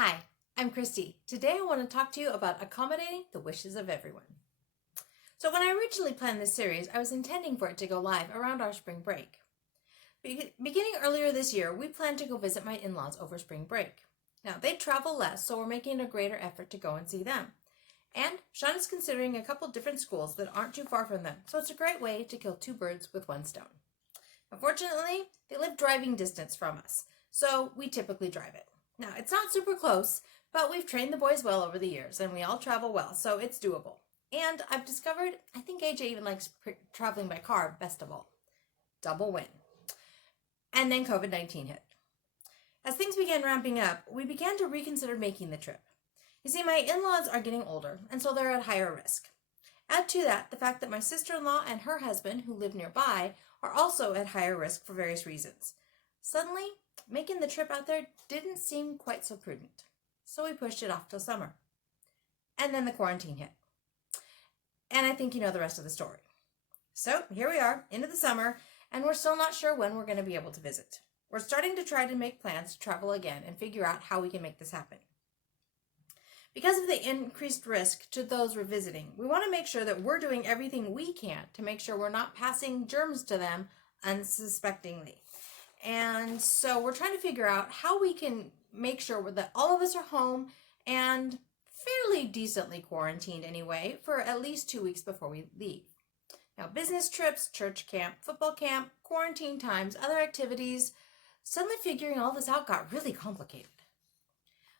Hi, I'm Christy. Today I want to talk to you about accommodating the wishes of everyone. So when I originally planned this series, I was intending for it to go live around our spring break. Beginning earlier this year, we planned to go visit my in-laws over spring break. Now, they travel less, so we're making a greater effort to go and see them. And Sean is considering a couple different schools that aren't too far from them, so it's a great way to kill two birds with one stone. Unfortunately, they live driving distance from us, so we typically drive it. Now, it's not super close, but we've trained the boys well over the years, and we all travel well, so it's doable. And I've discovered, I think AJ even likes traveling by car best of all. Double win. And then COVID-19 hit. As things began ramping up, we began to reconsider making the trip. You see, my in-laws are getting older, and so they're at higher risk. Add to that the fact that my sister-in-law and her husband, who live nearby, are also at higher risk for various reasons. Suddenly, making the trip out there didn't seem quite so prudent, so we pushed it off till summer. And then the quarantine hit. And I think you know the rest of the story. So here we are, into the summer, and we're still not sure when we're going to be able to visit. We're starting to try to make plans to travel again and figure out how we can make this happen. Because of the increased risk to those we're visiting, we want to make sure that we're doing everything we can to make sure we're not passing germs to them unsuspectingly. And so we're trying to figure out how we can make sure that all of us are home and fairly decently quarantined anyway for at least 2 weeks before we leave. Now, business trips, church camp, football camp, quarantine times, other activities, suddenly figuring all this out got really complicated.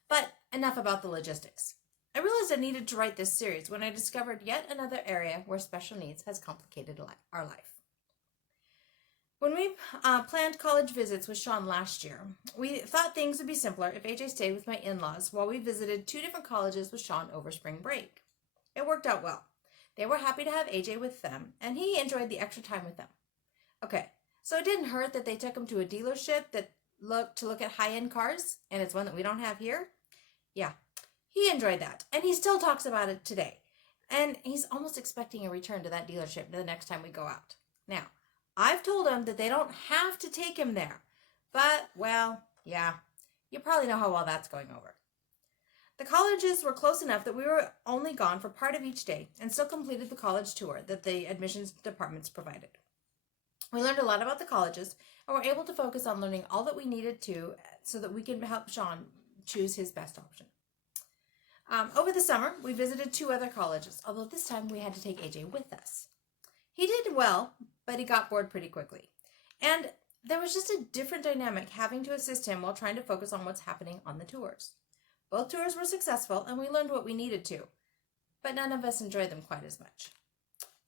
But enough about the logistics. I realized I needed to write this series when I discovered yet another area where special needs has complicated our life. When we planned college visits with Sean last year, we thought things would be simpler if AJ stayed with my in-laws while we visited 2 different colleges with Sean over spring break. It worked out well. They were happy to have AJ with them, and he enjoyed the extra time with them. Okay, so it didn't hurt that they took him to a dealership that look at high-end cars, and it's one that we don't have here. Yeah, he enjoyed that, and he still talks about it today. And he's almost expecting a return to that dealership the next time we go out. Now, I've told him that they don't have to take him there. But, well, yeah, you probably know how well that's going over. The colleges were close enough that we were only gone for part of each day and still completed the college tour that the admissions departments provided. We learned a lot about the colleges and were able to focus on learning all that we needed to so that we can help Sean choose his best option. Over the summer, we visited 2 other colleges, although this time we had to take AJ with us. He did well, but he got bored pretty quickly. And there was just a different dynamic having to assist him while trying to focus on what's happening on the tours. Both tours were successful, and we learned what we needed to, but none of us enjoyed them quite as much.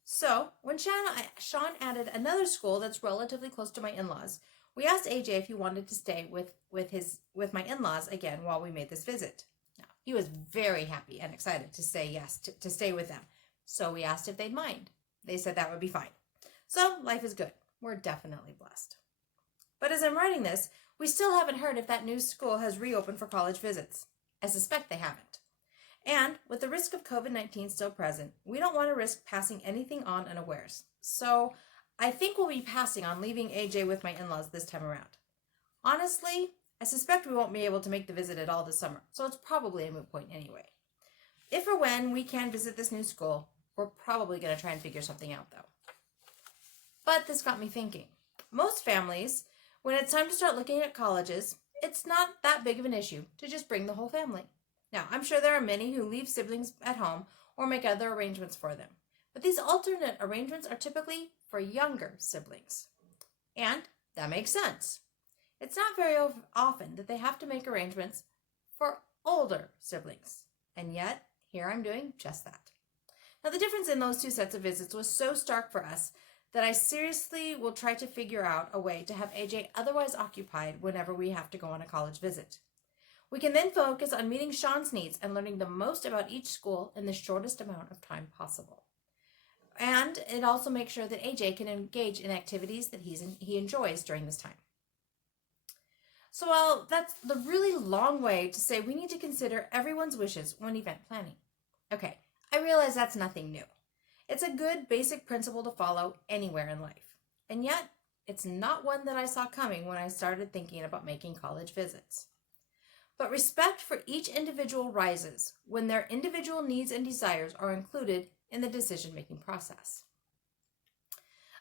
So, when Sean added another school that's relatively close to my in-laws, we asked AJ if he wanted to stay with my in-laws again while we made this visit. Now, he was very happy and excited to say yes to stay with them, so we asked if they'd mind. They said that would be fine. So, life is good. We're definitely blessed. But as I'm writing this, we still haven't heard if that new school has reopened for college visits. I suspect they haven't. And with the risk of COVID-19 still present, we don't want to risk passing anything on unawares. So, I think we'll be passing on leaving AJ with my in-laws this time around. Honestly, I suspect we won't be able to make the visit at all this summer, so it's probably a moot point anyway. If or when we can visit this new school, we're probably going to try and figure something out, though. But this got me thinking. Most families, when it's time to start looking at colleges, it's not that big of an issue to just bring the whole family. Now, I'm sure there are many who leave siblings at home or make other arrangements for them. But these alternate arrangements are typically for younger siblings. And that makes sense. It's not very often that they have to make arrangements for older siblings. And yet, here I'm doing just that. Now, the difference in those 2 sets of visits was so stark for us that I seriously will try to figure out a way to have AJ otherwise occupied whenever we have to go on a college visit. We can then focus on meeting Sean's needs and learning the most about each school in the shortest amount of time possible. And it also makes sure that AJ can engage in activities that he enjoys during this time. So while that's the really long way to say we need to consider everyone's wishes when event planning. Okay, I realize that's nothing new. It's a good basic principle to follow anywhere in life. And yet, it's not one that I saw coming when I started thinking about making college visits. but respect for each individual rises when their individual needs and desires are included in the decision-making process.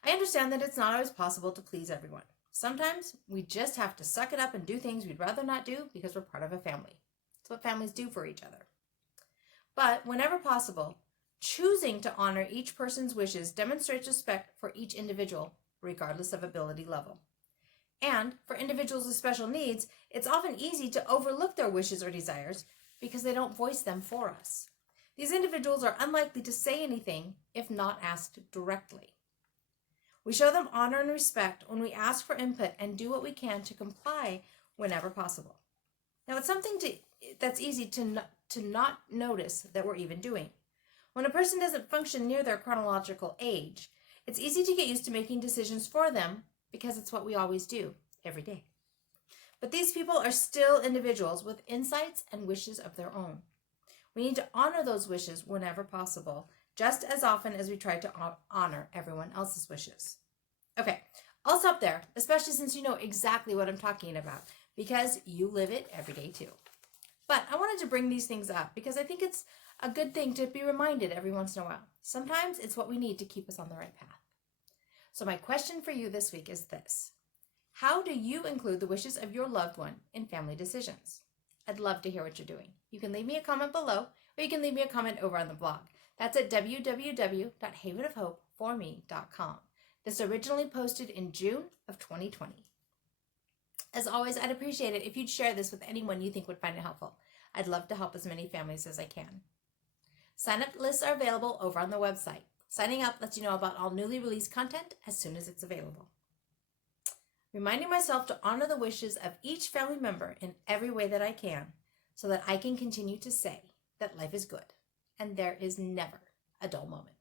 I understand that it's not always possible to please everyone. Sometimes we just have to suck it up and do things we'd rather not do because we're part of a family. It's what families do for each other. But whenever possible, choosing to honor each person's wishes demonstrates respect for each individual, regardless of ability level. And for individuals with special needs, it's often easy to overlook their wishes or desires because they don't voice them for us. These individuals are unlikely to say anything if not asked directly. We show them honor and respect when we ask for input and do what we can to comply whenever possible. Now, it's something that's easy to not notice that we're even doing. When a person doesn't function near their chronological age, it's easy to get used to making decisions for them because it's what we always do every day. But these people are still individuals with insights and wishes of their own. We need to honor those wishes whenever possible, just as often as we try to honor everyone else's wishes. Okay, I'll stop there, especially since you know exactly what I'm talking about, because you live it every day too. But I wanted to bring these things up because I think it's a good thing to be reminded every once in a while. Sometimes it's what we need to keep us on the right path. So my question for you this week is this: how do you include the wishes of your loved one in family decisions? I'd love to hear what you're doing. You can leave me a comment below, or you can leave me a comment over on the blog. That's at www.havenofhopeforme.com. This originally posted in June of 2020. As always, I'd appreciate it if you'd share this with anyone you think would find it helpful. I'd love to help as many families as I can. Sign-up lists are available over on the website. Signing up lets you know about all newly released content as soon as it's available. Reminding myself to honor the wishes of each family member in every way that I can, so that I can continue to say that life is good and there is never a dull moment.